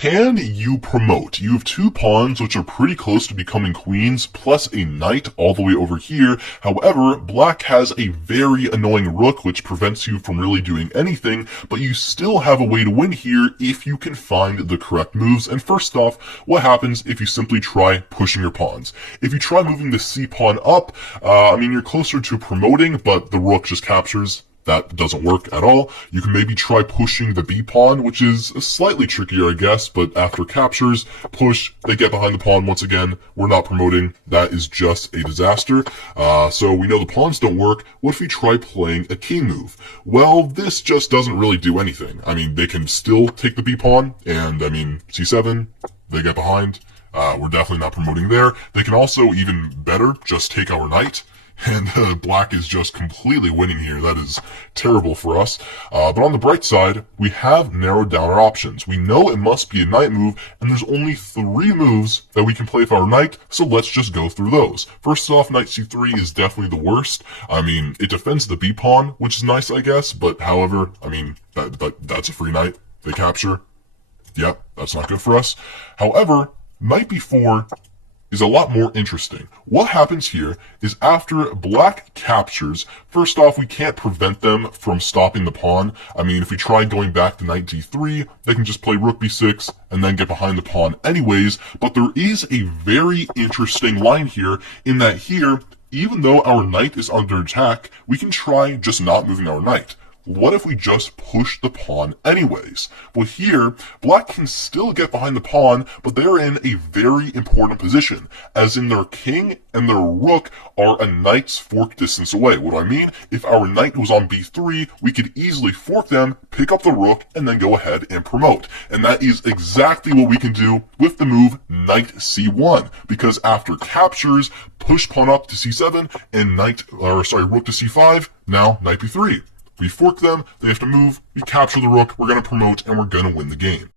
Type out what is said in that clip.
Can you promote? You have two pawns which are pretty close to becoming queens, plus a knight all the way over here. However, black has a very annoying rook which prevents you from really doing anything, but you still have a way to win here if you can find the correct moves. And first off, what happens if you simply try pushing your pawns? If you try moving the c pawn up, you're closer to promoting, but the rook just captures. That doesn't work at all. You can maybe try pushing the b pawn, which is slightly trickier, I guess, but after captures, push, they get behind the pawn once again. We're not promoting. That is just a disaster. So we know the pawns don't work. What if we try playing a king move? Well, this just doesn't really do anything. They can still take the b pawn, and c7, they get behind. We're definitely not promoting there. They can also, even better, just take our knight. And black is just completely winning here. That is terrible for us. But on the bright side, we have narrowed down our options. We know it must be a knight move, and there's only 3 moves that we can play with our knight, so let's just go through those. First off, knight c3 is definitely the worst. It defends the b pawn, which is nice, I guess, but however, that's a free knight. They capture. Yep, that's not good for us. However, knight b4 is a lot more interesting. What happens here is after black captures, first off, we can't prevent them from stopping the pawn. If we try going back to knight d3, they can just play rook b6 and then get behind the pawn anyways. But there is a very interesting line here in that here, even though our knight is under attack, we can try just not moving our knight. What if we just push the pawn anyways? Well, here, black can still get behind the pawn, but they're in a very important position, as in their king and their rook are a knight's fork distance away. What do I mean? If our knight was on b3, we could easily fork them, pick up the rook, and then go ahead and promote. And that is exactly what we can do with the move knight c1, because after captures, push pawn up to c7, and rook to c5, now knight b3. We fork them, they have to move, we capture the rook, we're going to promote, and we're going to win the game.